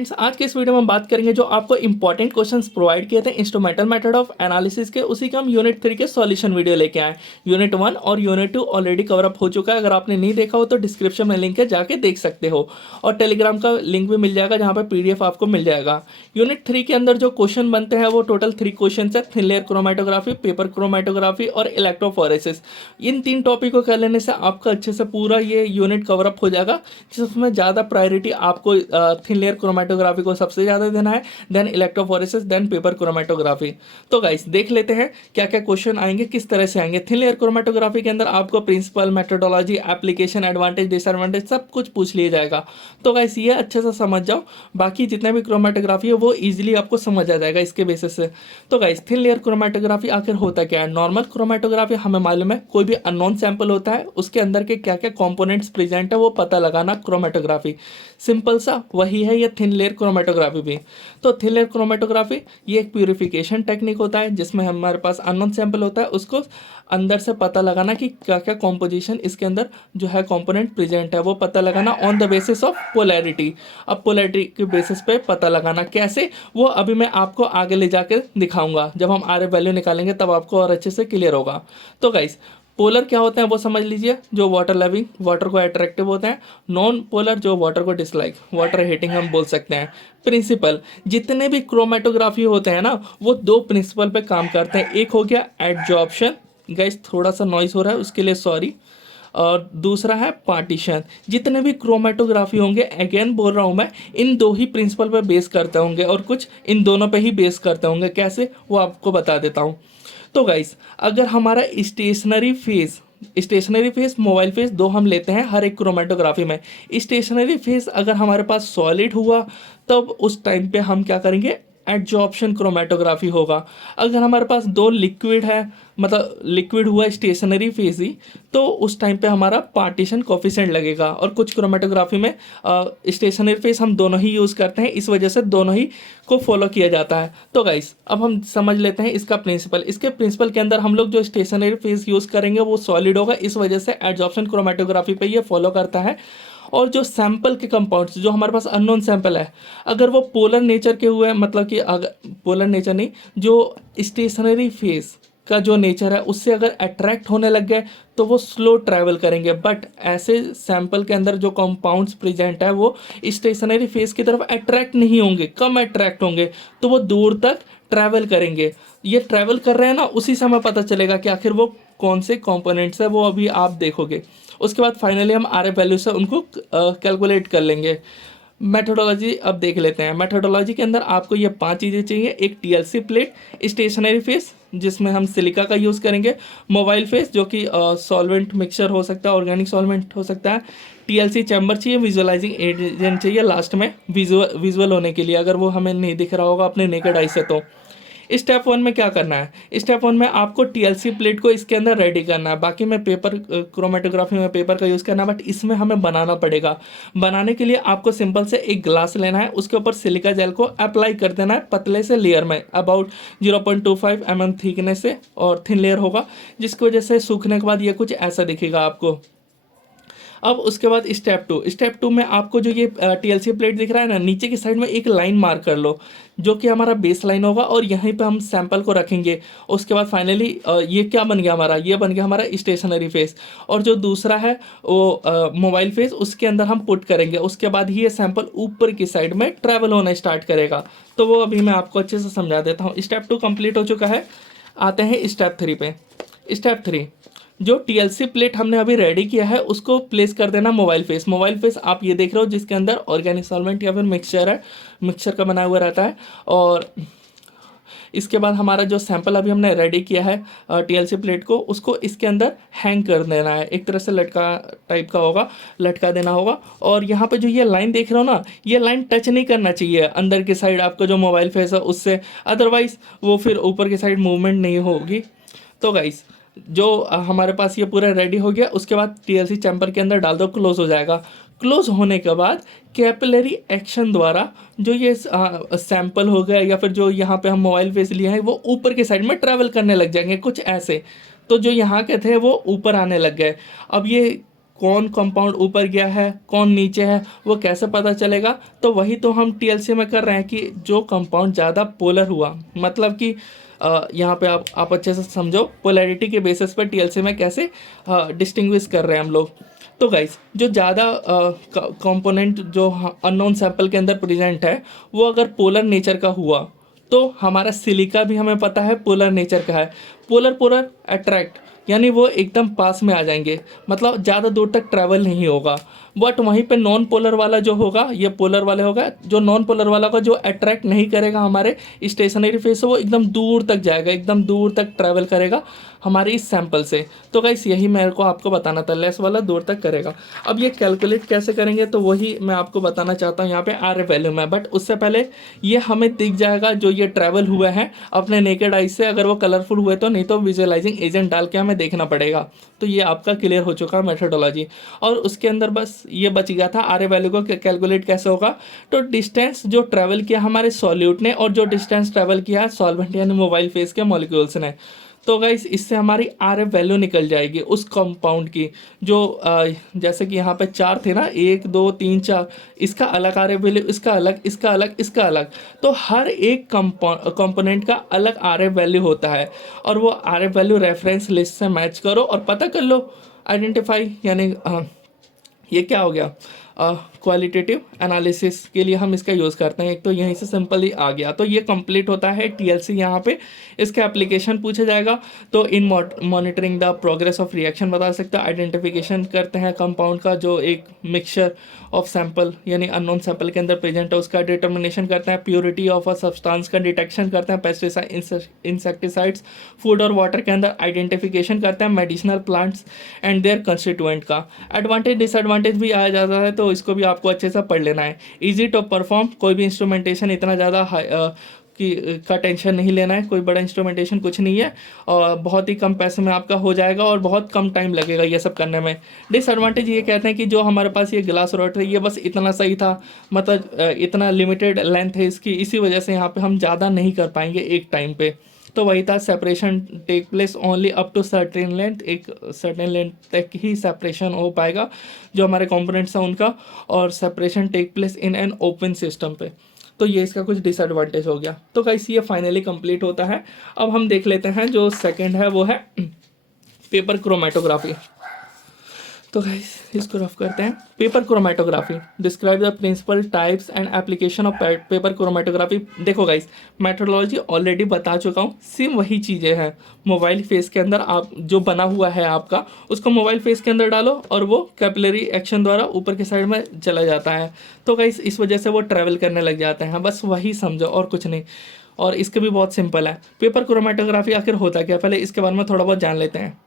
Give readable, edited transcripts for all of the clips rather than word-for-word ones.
Friends, आज के इस वीडियो में हम बात करेंगे जो आपको इंपॉर्टेंट क्वेश्चंस प्रोवाइड किए थे इंस्ट्रूमेंटल मेथड ऑफ एनालिसिस के, उसी का हम यूनिट 3 के सॉल्यूशन वीडियो लेके आए। यूनिट 1 और यूनिट 2 ऑलरेडी कवर अप हो चुका है। अगर आपने नहीं देखा हो तो डिस्क्रिप्शन में लिंक है, जाके देख सकते हो। और टेलीग्राम का लिंक भी मिल जाएगा जहाँ पर PDF आपको मिल जाएगा। यूनिट 3 के अंदर जो क्वेश्चन बनते हैं वो टोटल 3 क्वेश्चन है। Thin layer chromatography, paper chromatography और इलेक्ट्रोफोरेसिस। इन 3 टॉपिक को कर लेने से आपका अच्छे से पूरा ये यूनिट कवर अप हो जाएगा, जिसमें ज़्यादा प्रायोरिटी आपको थिन लेयर क्रोमेटोग्राफी को सबसे ज़्यादा देना है, then electrophoresis, then paper chromatography. तो गाइस देख लेते हैं क्या क्या क्वेश्चन आएंगे, किस तरह से आएंगे। थिन लेयर क्रोमेटोग्राफी के अंदर आपको principle, methodology, application, advantage, disadvantage सब कुछ पूछ लिया जाएगा। तो गाइस ये अच्छे से समझ जाओ, बाकी जितने भी क्रोमेटोग्राफी है वो ईजिली आपको समझ आ जाएगा इसके बेसिस से। तो गाइस थिन लेयर क्रोमेटोग्राफी आखिर होता क्या है। नॉर्मल क्रोमेटोग्राफी हमें मालूम है, कोई भी अननोन सैंपल होता है, उसके अंदर के क्या क्या कंपोनेंट्स प्रेजेंट है वो पता लगाना क्रोमेटोग्राफी। सिंपल सा वही है ये थिन लेयर क्रोमेटोग्राफी भी। तो थिन लेयर क्रोमेटोग्राफी ये एक प्यूरिफिकेशन टेक्निक होता है, जिसमें हमारे पास अननोन सैंपल होता है, उसको अंदर से पता लगाना कि क्या क्या कॉम्पोजिशन इसके अंदर जो है कंपोनेंट प्रेजेंट है वो पता लगाना on the basis of polarity. अब पोलैरिटी के बेसिस पे पता लगाना कैसे, वो अभी मैं आपको आगे ले जाकर दिखाऊंगा। जब हम आर वैल्यू निकालेंगे तब आपको और अच्छे से क्लियर होगा। तो गाइस पोलर क्या होते हैं वो समझ लीजिए, जो वाटर लविंग, वाटर को अट्रैक्टिव होते हैं। नॉन पोलर जो वाटर को डिसलाइक, वाटर हेटिंग हम बोल सकते हैं। प्रिंसिपल, जितने भी क्रोमेटोग्राफी होते हैं ना वो 2 प्रिंसिपल पे काम करते हैं। एक हो गया एडजॉर्प्शन, गाइस थोड़ा सा नॉइस हो रहा है उसके लिए सॉरी। और दूसरा है पार्टीशन। जितने भी क्रोमेटोग्राफी होंगे, अगेन बोल रहा हूँ मैं, इन 2 ही प्रिंसिपल पे बेस करते होंगे और कुछ इन दोनों पे ही बेस करते होंगे। कैसे वो आपको बता देता हूँ। तो गाइस अगर हमारा स्टेशनरी फेस, मोबाइल फेस 2 हम लेते हैं हर एक क्रोमेटोग्राफी में। स्टेशनरी फेस अगर हमारे पास सॉलिड हुआ तब उस टाइम पे हम क्या करेंगे, एडजॉर्प्शन क्रोमेटोग्राफी होगा। अगर हमारे पास 2 लिक्विड है, मतलब लिक्विड हुआ स्टेशनरी फेज ही, तो उस टाइम पे हमारा पार्टीशन कोफिशिएंट लगेगा। और कुछ क्रोमेटोग्राफी में स्टेशनरी फेज हम दोनों ही यूज़ करते हैं, इस वजह से दोनों ही को फॉलो किया जाता है। तो गाइस अब हम समझ लेते हैं इसका प्रिंसिपल। इसके प्रिंसिपल के अंदर हम लोग जो स्टेशनरी फेज यूज़ करेंगे वो सॉलिड होगा, इस वजह से एडजॉर्प्शन क्रोमेटोग्राफी पे ये फॉलो करता है। और जो सैंपल के कंपाउंड्स, जो हमारे पास अननोन सैंपल है, अगर वो पोलर नेचर के हुए, मतलब कि अगर पोलर नेचर नहीं, जो स्टेशनरी फेज का जो नेचर है उससे अगर अट्रैक्ट होने लग गए तो वो स्लो ट्रैवल करेंगे। बट ऐसे सैंपल के अंदर जो कंपाउंड्स प्रेजेंट है वो स्टेशनरी फेज की तरफ अट्रैक्ट नहीं होंगे, कम अट्रैक्ट होंगे, तो वो दूर तक ट्रैवल करेंगे। ये ट्रैवल कर रहे हैं ना, उसी समय पता चलेगा कि आखिर वो कौन से कंपोनेंट्स है, वो अभी आप देखोगे। उसके बाद फाइनली हम आर वैल्यू से उनको कैलकुलेट कर लेंगे। मेथोडोलॉजी अब देख लेते हैं। मेथोडोलॉजी के अंदर आपको ये 5 चीज़ें चाहिए। एक TLC प्लेट, स्टेशनरी फेस जिसमें हम सिलिका का यूज़ करेंगे, मोबाइल फेस जो कि सॉल्वेंट मिक्सचर हो सकता है, ऑर्गेनिक सॉल्वेंट हो सकता है, TLC चैम्बर चाहिए, विजुअलाइजिंग एजेंट चाहिए लास्ट में विजुअल होने के लिए, अगर वो हमें नहीं दिख रहा होगा अपने नेकेड आई से। तो स्टेप 1 में क्या करना है, स्टेप 1 में आपको TLC प्लेट को इसके अंदर रेडी करना है। बाकी में पेपर क्रोमेटोग्राफी में पेपर का यूज़ करना है, बट इसमें हमें बनाना पड़ेगा। बनाने के लिए आपको सिंपल से एक ग्लास लेना है, उसके ऊपर सिलिका जेल को अप्लाई कर देना है पतले से लेयर में, अबाउट 0.25 mm थिकनेस से, और थिन लेयर होगा, जिसकी वजह से सूखने के बाद ये कुछ ऐसा दिखेगा आपको। अब उसके बाद स्टेप टू में आपको जो ये TLC प्लेट दिख रहा है ना, नीचे की साइड में एक लाइन मार्क कर लो, जो कि हमारा बेस लाइन होगा, और यहीं पे हम सैंपल को रखेंगे। उसके बाद फाइनली ये क्या बन गया हमारा, ये बन गया हमारा स्टेशनरी फेस। और जो दूसरा है वो मोबाइल फेस, उसके अंदर हम पुट करेंगे। उसके बाद ही ये सैंपल ऊपर की साइड में ट्रैवल होना स्टार्ट करेगा। तो वो अभी मैं आपको अच्छे से समझा देता हूँ। स्टेप 2 कंप्लीट हो चुका है, आते हैं स्टेप 3 पे। स्टेप 3, जो TLC प्लेट हमने अभी रेडी किया है उसको प्लेस कर देना मोबाइल फेस। मोबाइल फेस आप ये देख रहे हो, जिसके अंदर ऑर्गेनिक सॉल्वेंट या फिर मिक्सचर है, मिक्सचर का बना हुआ रहता है। और इसके बाद हमारा जो सैंपल अभी हमने रेडी किया है TLC प्लेट को, उसको इसके अंदर हैंग कर देना है। एक तरह से लटका टाइप का होगा, लटका देना होगा। और यहाँ पे जो ये लाइन देख रहे हो ना, ये लाइन टच नहीं करना चाहिए अंदर की साइड आपका जो मोबाइल फेस है उससे, अदरवाइज वो फिर ऊपर की साइड मूवमेंट नहीं होगी। तो गाइस जो हमारे पास ये पूरा रेडी हो गया, उसके बाद TLC चैम्बर के अंदर डाल दो, क्लोज हो जाएगा। क्लोज होने के बाद कैपिलरी एक्शन द्वारा जो ये सैंपल हो गया या फिर जो यहाँ पे हम मोबाइल फेस लिए हैं वो ऊपर के साइड में ट्रैवल करने लग जाएंगे कुछ ऐसे। तो जो यहाँ के थे वो ऊपर आने लग गए। अब ये कौन कंपाउंड ऊपर गया है कौन नीचे है वो कैसे पता चलेगा। तो वही तो हम टीएलसी में कर रहे हैं कि जो कंपाउंड ज़्यादा पोलर हुआ, मतलब कि यहाँ पे आप अच्छे से समझो पोलैरिटी के बेसिस पर टीएलसी में कैसे डिस्टिंग्विश कर रहे हैं हम लोग। तो गाइस जो ज़्यादा कंपोनेंट जो अननोन सैंपल के अंदर प्रेजेंट है वो अगर पोलर नेचर का हुआ तो हमारा सिलिका भी हमें पता है पोलर नेचर का है। पोलर पोलर अट्रैक्ट यानी वो एकदम पास में आ जाएंगे, मतलब ज़्यादा दूर तक ट्रैवल नहीं होगा। बट वहीं पे नॉन पोलर वाला जो होगा ये पोलर वाले होगा, जो नॉन पोलर वाला होगा जो अट्रैक्ट नहीं करेगा हमारे स्टेशनरी फेस से, वो एकदम दूर तक जाएगा, एकदम दूर तक ट्रैवल करेगा हमारे इस सैंपल से। तो गाइस यही मेरे को आपको बताना था, लेस वाला दूर तक करेगा। अब ये कैलकुलेट कैसे करेंगे तो वही मैं आपको बताना चाहता हूँ यहाँ पे आर वैल्यू में। बट उससे पहले ये हमें दिख जाएगा जो ये ट्रैवल हुए हैं अपने नेकेड आइज से, अगर वो कलरफुल हुए तो, नहीं तो विजुअलाइजिंग एजेंट डाल के हमें देखना पड़ेगा। तो ये आपका क्लियर हो चुका मेथडोलॉजी। और उसके अंदर बस ये बच गया था आर वैल्यू को कैलकुलेट कैसे होगा। तो डिस्टेंस जो ट्रैवल किया हमारे सॉल्यूट ने और जो डिस्टेंस ट्रैवल किया है सॉल्वेंट यानी मोबाइल फेस के मॉलिक्यूल्स ने, तो गाइस इससे हमारी आर वैल्यू निकल जाएगी उस कंपाउंड की जो जैसे कि यहाँ पे चार थे ना, 1 2 3 4, इसका अलग आर वैल्यू, इसका अलग, इसका अलग, इसका अलग। तो हर एक कंपोनेंट का अलग आर वैल्यू होता है और वो आर वैल्यू रेफरेंस लिस्ट से मैच करो और पता कर लो। आइडेंटिफाई यानी ये क्या हो गया, क्वालिटेटिव एनालिसिस के लिए हम इसका यूज़ करते हैं। एक तो यहीं से सिंपल ही आ गया। तो ये कंप्लीट होता है टीएलसी। यहाँ पे इसका एप्लीकेशन पूछा जाएगा तो इन monitoring the progress of reaction बता सकते हैं, आइडेंटिफिकेशन करते हैं कंपाउंड का जो एक मिक्सचर ऑफ सैंपल यानी अननोन सैंपल के अंदर प्रेजेंट है उसका डिटर्मिनेशन करते हैं, प्योरिटी ऑफ अ सब्सटेंस का डिटेक्शन करते हैं, पेस्टिसाइड इंसेक्टिसाइड्स फूड और वाटर के अंदर आइडेंटिफिकेशन करते हैं, medicinal plants and their constituent का। एडवांटेज डिसएडवांटेज भी आया जाता है तो इसको भी आपको अच्छे से पढ़ लेना है। इजी टू परफॉर्म, कोई भी इंस्ट्रूमेंटेशन इतना ज़्यादा का टेंशन नहीं लेना है, कोई बड़ा इंस्ट्रूमेंटेशन कुछ नहीं है और बहुत ही कम पैसे में आपका हो जाएगा और बहुत कम टाइम लगेगा ये सब करने में। डिसएडवांटेज ये कहते हैं कि जो हमारे पास ये ग्लास रॉड है ये बस इतना सही था, मतलब इतना लिमिटेड लेंथ है इसकी, इसी वजह से यहाँ पे हम ज़्यादा नहीं कर पाएंगे एक टाइम पे। तो वही था, separation take place only up to certain length, एक सर्टेन लेंथ तक ही सेपरेशन हो पाएगा जो हमारे कंपोनेंट्स हैं उनका, और separation take place in an open system पे। तो ये इसका कुछ डिसएडवांटेज हो गया। तो गाइस ये फाइनली कंप्लीट होता है। अब हम देख लेते हैं जो सेकंड है वो है पेपर क्रोमेटोग्राफी। तो गाइस इसको रफ करते हैं। Paper chromatography describe the principle types and application of paper chromatography. देखो गाइस मेथोडोलॉजी ऑलरेडी बता चुका हूँ, सेम वही चीज़ें हैं। मोबाइल फेस के अंदर आप जो बना हुआ है आपका उसको मोबाइल फेस के अंदर डालो और वो कैपिलरी एक्शन द्वारा ऊपर के साइड में चला जाता है। तो गाइस इस वजह से वो ट्रैवल करने लग जाते हैं, बस वही समझो और कुछ नहीं। और इसके भी बहुत सिंपल है। पेपर क्रोमेटोग्राफी आखिर होता क्या, पहले इसके बारे में थोड़ा बहुत जान लेते हैं।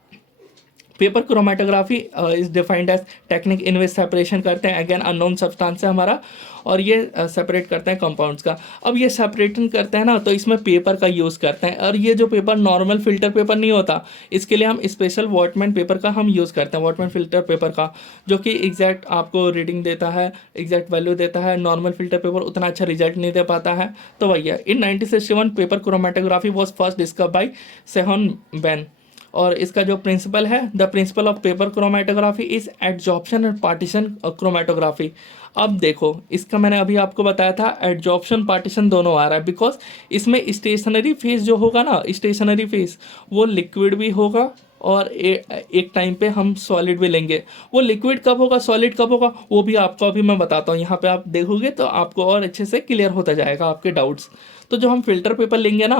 Paper chromatography is defined as technique in which separation करते हैं अगेन अननोन सब्सटेंस है हमारा, और ये सेपरेट करते हैं कंपाउंड्स का। अब ये सेपरेशन करते हैं ना तो इसमें पेपर का यूज़ करते हैं, और ये जो पेपर नॉर्मल फिल्टर पेपर नहीं होता, इसके लिए हम स्पेशल वॉटमैन पेपर का हम यूज़ करते हैं, वॉटमैन फिल्टर पेपर का, जो कि एग्जैक्ट आपको रीडिंग देता है, एग्जैक्ट वैल्यू देता है। नॉर्मल फिल्टर पेपर उतना अच्छा रिजल्ट नहीं दे पाता है। तो वही है। In 1961 paper chromatography was first discover by सेहन बेन, और इसका जो प्रिंसिपल है, the principle of paper chromatography is adsorption and partition chromatography. अब देखो इसका मैंने अभी आपको बताया था एडजॉर्प्शन पार्टीशन दोनों आ रहा है, बिकॉज इसमें स्टेशनरी फेस जो होगा ना, स्टेशनरी फेस वो लिक्विड भी होगा और एक टाइम पे हम सॉलिड भी लेंगे। वो लिक्विड कब होगा सॉलिड कब होगा वो भी आपको अभी मैं बताता हूँ। यहाँ पे आप देखोगे तो आपको और अच्छे से क्लियर होता जाएगा आपके डाउट्स। तो जो हम फिल्टर पेपर लेंगे ना,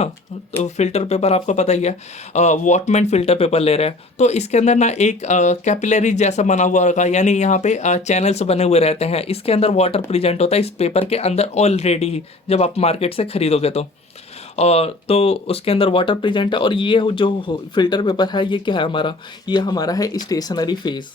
तो फिल्टर पेपर आपको पता ही है, वॉटमैन फिल्टर पेपर ले रहे हैं, तो इसके अंदर ना एक कैपिलरी जैसा बना हुआ होगा, यानी यहाँ पे चैनल्स बने हुए रहते हैं। इसके अंदर वाटर प्रेजेंट होता है इस पेपर के अंदर ऑलरेडी, जब आप मार्केट से खरीदोगे तो। और तो उसके अंदर वाटर प्रेजेंट है। और ये जो फिल्टर पेपर है ये क्या है हमारा, ये हमारा है स्टेशनरी फेस।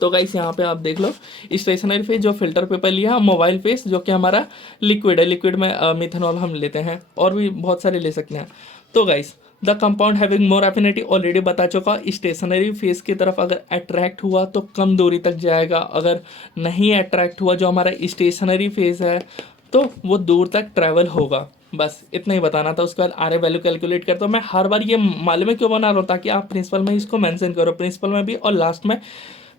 तो गाइस यहाँ पे आप देख लो स्टेशनरी फेस जो फिल्टर पेपर लिया, मोबाइल फेस जो कि हमारा लिक्विड है, लिक्विड में मिथेनॉल हम लेते हैं, और भी बहुत सारे ले सकते हैं। तो guys the compound having more affinity already बता चुका, स्टेशनरी फेस की तरफ अगर अट्रैक्ट हुआ तो कम दूरी तक जाएगा, अगर नहीं अट्रैक्ट हुआ जो हमारा स्टेशनरी फेस है तो वो दूर तक ट्रैवल होगा। बस इतना ही बताना था। उसके बाद आर ए वैल्यू कैलकुलेट करता हूँ मैं। हर बार ये मालूम है क्यों बना रहा हूँ, ताकि आप प्रिंसिपल में इसको मेंशन करो, प्रिंसिपल में भी और लास्ट में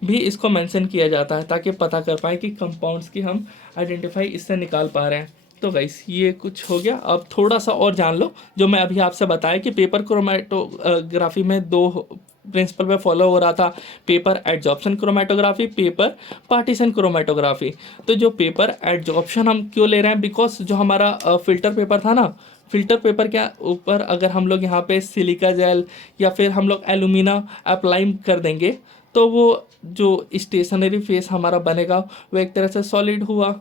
भी इसको मेंशन किया जाता है ताकि पता कर पाए कि कंपाउंड्स की हम आइडेंटिफाई इससे निकाल पा रहे हैं। तो गाइस ये कुछ हो गया। अब थोड़ा सा और जान लो जो मैं अभी आपसे बताया कि पेपर क्रोमेटोग्राफी में दो प्रिंसिपल पे फॉलो हो रहा था, paper adsorption chromatography, paper partition chromatography. तो जो पेपर एडजॉर्प्शन हम क्यों ले रहे हैं, बिकॉज जो हमारा फिल्टर पेपर था ना, फिल्टर पेपर के ऊपर अगर हम लोग यहाँ पे सिलिका जेल या फिर हम लोग एलुमिना अप्लाई कर देंगे तो वो जो स्टेशनरी फेस हमारा बनेगा वो एक तरह से सॉलिड हुआ,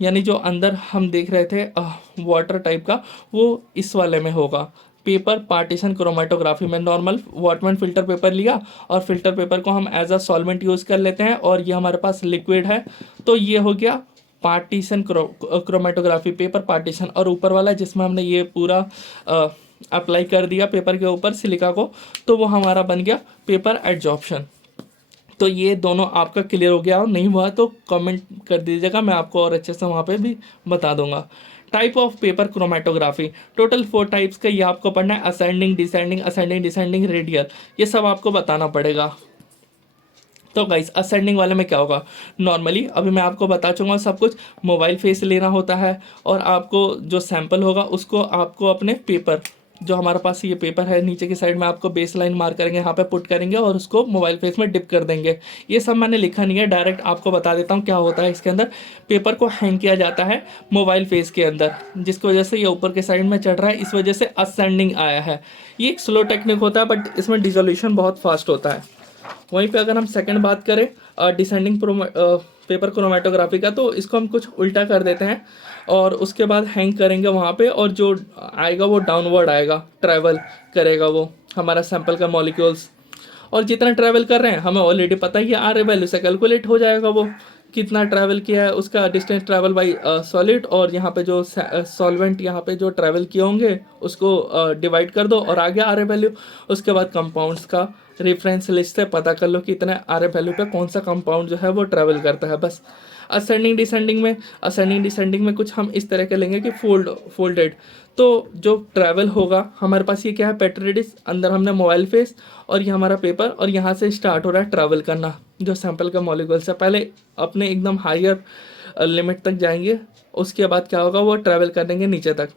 यानी जो अंदर हम देख रहे थे वाटर टाइप का, वो इस वाले में होगा। पेपर पार्टीशन क्रोमेटोग्राफी में नॉर्मल वॉटमैन फिल्टर पेपर लिया और फिल्टर पेपर को हम एज अ सॉल्वेंट यूज़ कर लेते हैं और ये हमारे पास लिक्विड है, तो ये हो गया पार्टीशन क्रोमेटोग्राफी, पेपर पार्टीशन। और ऊपर वाला जिसमें हमने ये पूरा अप्लाई कर दिया पेपर के ऊपर सिलिका को, तो वो हमारा बन गया पेपर एडजॉर्प्शन। तो ये दोनों आपका क्लियर हो गया, और नहीं हुआ तो कमेंट कर दीजिएगा, मैं आपको और अच्छे से वहाँ पे भी बता दूंगा। Type of paper chromatography, total 4 types का ये आपको पढ़ना है, असेंडिंग डिसेंडिंग रेडियल, ये सब आपको बताना पड़ेगा। तो गाइस असेंडिंग वाले में क्या होगा, नॉर्मली अभी मैं आपको बता चुका सब कुछ, मोबाइल फेस लेना होता है और आपको जो सैंपल होगा उसको आपको अपने पेपर, जो हमारे पास ये पेपर है नीचे की साइड में आपको बेस लाइन मार्क करेंगे, यहाँ पे पुट करेंगे और उसको मोबाइल फेस में डिप कर देंगे। ये सब मैंने लिखा नहीं है, डायरेक्ट आपको बता देता हूँ क्या होता है। इसके अंदर पेपर को हैंग किया जाता है मोबाइल फेस के अंदर, जिसकी वजह से ये ऊपर के साइड में चढ़ रहा है, इस वजह से असेंडिंग आया है। ये एक स्लो टेक्निक होता है बट इसमें डिसोल्यूशन बहुत फास्ट होता है। वहीं पे अगर हम सेकंड बात करें डिसेंडिंग पेपर क्रोमेटोग्राफी का, तो इसको हम कुछ उल्टा कर देते हैं और उसके बाद हैंग करेंगे वहाँ पे, और जो आएगा वो डाउनवर्ड आएगा, ट्रैवल करेगा वो हमारा सैंपल का मॉलिक्यूल्स। और जितना ट्रैवल कर रहे हैं हमें ऑलरेडी पता ही है, आर वैल्यू से कैलकुलेट हो जाएगा वो कितना ट्रैवल किया है, उसका डिस्टेंस ट्रैवल बाई सॉलिड, और यहाँ पे जो सॉल्वेंट यहाँ पे जो ट्रैवल किए होंगे उसको डिवाइड कर दो और आ गया आर वैल्यू। उसके बाद कंपाउंड्स का रेफरेंस लिस्ट से पता कर लो कि इतने आर वैल्यू पे कौन सा कंपाउंड जो है वो ट्रैवल करता है, बस। असेंडिंग डिसेंडिंग में कुछ हम इस तरह के लेंगे कि फोल्डेड। तो जो ट्रैवल होगा हमारे पास ये क्या है, पेट्रोडिस, अंदर हमने मोबाइल फेस और ये हमारा पेपर, और यहाँ से स्टार्ट हो रहा है ट्रैवल करना जो सैंपल का मॉलिक्यूल से, पहले अपने एकदम हायर लिमिट तक जाएंगे, उसके बाद क्या होगा वो ट्रैवल करेंगे नीचे तक।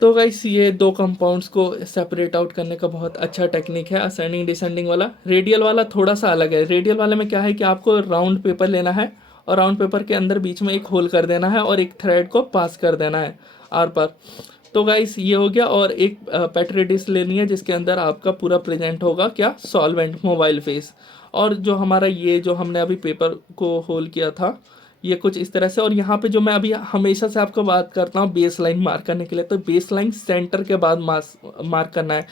तो गाइस ये दो कंपाउंड्स को सेपरेट आउट करने का बहुत अच्छा टेक्निक है असेंडिंग डिसेंडिंग वाला। रेडियल वाला थोड़ा सा अलग है। रेडियल वाले में क्या है कि आपको राउंड पेपर लेना है और राउंड पेपर के अंदर बीच में एक होल कर देना है और एक थ्रेड को पास कर देना है आर पर। तो गाइस ये हो गया, और एक पेट्री डिश लेनी है जिसके अंदर आपका पूरा प्रेजेंट होगा क्या, सॉल्वेंट, मोबाइल फेस। और जो हमारा ये जो हमने अभी पेपर को होल किया था ये कुछ इस तरह से। और यहाँ पे जो मैं अभी हमेशा से आपको बात करता हूँ बेस लाइन मार्क करने के लिए, तो बेस लाइन सेंटर के बाद मार्क करना है।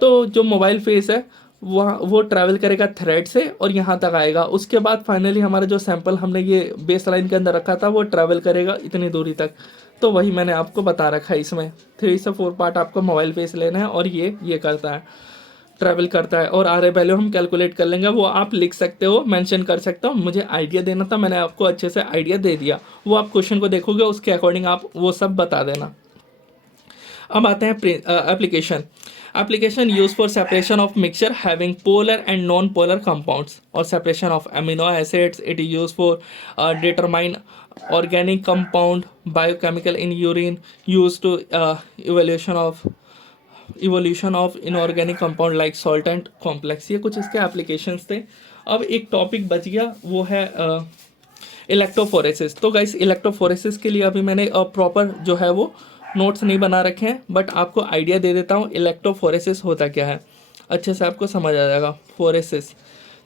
तो जो मोबाइल फेस है वो ट्रैवल करेगा थ्रेड से और यहाँ तक आएगा, उसके बाद फाइनली हमारा जो सैंपल हमने ये बेस लाइन के अंदर रखा था वो ट्रैवल करेगा इतनी दूरी तक। तो वही मैंने आपको बता रखा है, इसमें 3 से 4 पार्ट आपको मोबाइल फेस लेना है और ये करता है, ट्रैवल करता है। और आर ए वैल्यू हम कैलकुलेट कर लेंगे, वो आप लिख सकते हो, मेंशन कर सकते हो। मुझे आइडिया देना था, मैंने आपको अच्छे से आइडिया दे दिया, वो आप क्वेश्चन को देखोगे उसके अकॉर्डिंग आप वो सब बता देना। अब आते हैं application use for separation of mixture having polar and non polar compounds और separation of amino acids. It is use for determine organic compound biochemical in urine, use to evolution of inorganic compound like salt and complex. ये कुछ इसके applications थे। अब एक topic बच गया, वो है इलेक्ट्रोफोरेसिस। तो गाइस इलेक्ट्रोफोरेसिस के लिए अभी मैंने प्रॉपर जो है वो नोट्स नहीं बना रखे हैं, बट आपको आइडिया दे देता हूँ इलेक्ट्रोफोरेसिस होता क्या है, अच्छे से आपको समझ आ जाएगा। फोरेसिस,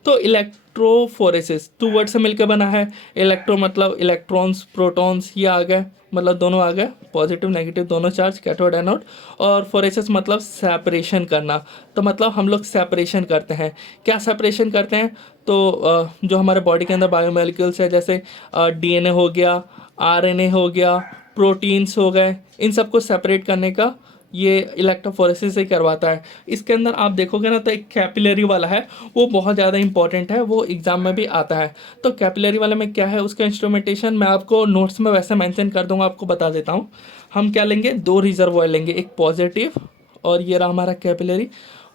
तो इलेक्ट्रोफोरेसिस 2 वर्ड से मिलकर बना है। इलेक्ट्रो मतलब इलेक्ट्रॉन्स, प्रोटॉन्स, ये आ गए, मतलब दोनों आ गए, पॉजिटिव नेगेटिव दोनों चार्ज, कैथोड एनोड। और फोरेसिस मतलब सेपरेशन करना, तो मतलब हम लोग सेपरेशन करते हैं। क्या सेपरेशन करते हैं, तो जो हमारे बॉडी के अंदर बायोमोलिक्यूल्स है, जैसे डीएनए हो गया, आरएनए हो गया, प्रोटीन्स हो गए, इन सबको सेपरेट करने का ये इलेक्ट्रोफोरेसिस से करवाता है। इसके अंदर आप देखोगे ना तो एक कैपिलरी वाला है, वो बहुत ज़्यादा इंपॉर्टेंट है, वो एग्जाम में भी आता है। तो कैपिलरी वाले में क्या है, उसका इंस्ट्रूमेंटेशन मैं आपको नोट्स में वैसे मेंशन कर दूंगा, आपको बता देता हूँ। हम क्या लेंगे, 2 रिजर्वॉयर लेंगे, एक पॉजिटिव और ये रहा हमारा कैपिलरी,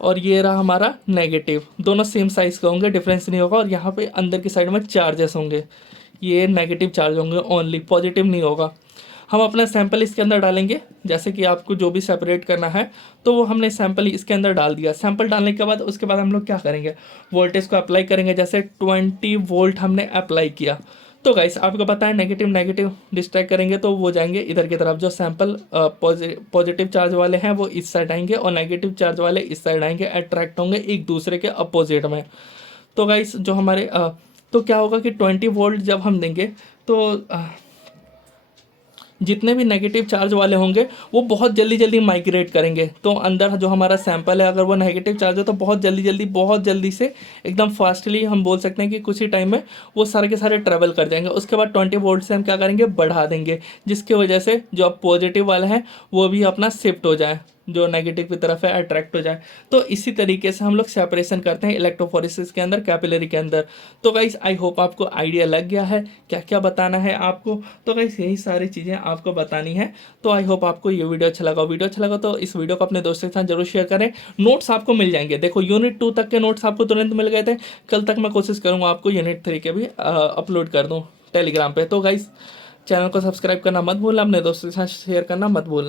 और ये रहा हमारा नेगेटिव। दोनों सेम साइज़ के होंगे, डिफरेंस नहीं होगा। और यहाँ पे अंदर की साइड में चार्जेस होंगे, ये नेगेटिव चार्ज होंगे ओनली, पॉजिटिव नहीं होगा। हम अपना सैंपल इसके अंदर डालेंगे, जैसे कि आपको जो भी सेपरेट करना है तो वो हमने सैंपल इसके अंदर डाल दिया। सैंपल डालने के बाद उसके बाद हम लोग क्या करेंगे, वोल्टेज को अप्लाई करेंगे। जैसे 20 वोल्ट हमने अप्लाई किया तो गाइस आपको पता है नेगेटिव नेगेटिव डिस्ट्रैक्ट करेंगे तो वो जाएंगे इधर की तरफ। जो सैंपल पॉजिटिव चार्ज वाले हैं वो इस साइड आएंगे और नेगेटिव चार्ज वाले इस साइड आएंगे, अट्रैक्ट होंगे एक दूसरे के अपोजिट में। तो गाइस जो हमारे तो क्या होगा कि 20 वोल्ट जब हम देंगे तो जितने भी नेगेटिव चार्ज वाले होंगे वो बहुत जल्दी जल्दी माइग्रेट करेंगे। तो अंदर जो हमारा सैंपल है अगर वो नेगेटिव चार्ज है तो बहुत जल्दी से एकदम फास्टली हम बोल सकते हैं कि कुछ ही टाइम में वो सारे के सारे ट्रेवल कर जाएंगे। उसके बाद 20 वोल्ट से हम क्या करेंगे, बढ़ा देंगे, जिसकी वजह से जो अब पॉजिटिव वाले हैं वो भी अपना शिफ्ट हो जाए, जो नेगेटिव की तरफ है अट्रैक्ट हो जाए। तो इसी तरीके से हम लोग सेपरेशन करते हैं इलेक्ट्रोफोरेसिस के अंदर, कैपिलरी के अंदर। तो गाइस आई होप आपको आइडिया लग गया है क्या क्या बताना है आपको। तो गाइस यही सारी चीज़ें आपको बतानी है। तो आई होप आपको ये वीडियो अच्छा लगा। वीडियो अच्छा लगा तो इस वीडियो को अपने दोस्तों के साथ जरूर शेयर करें। नोट्स आपको मिल जाएंगे, देखो यूनिट 2 तक के नोट्स आपको तुरंत मिल गए थे। कल तक मैं कोशिश करूँगा आपको यूनिट 3 के भी अपलोड कर दूँ टेलीग्राम पे। तो गाइस चैनल को सब्सक्राइब करना मत भूलना, अपने दोस्तों के साथ शेयर करना मत भूलना।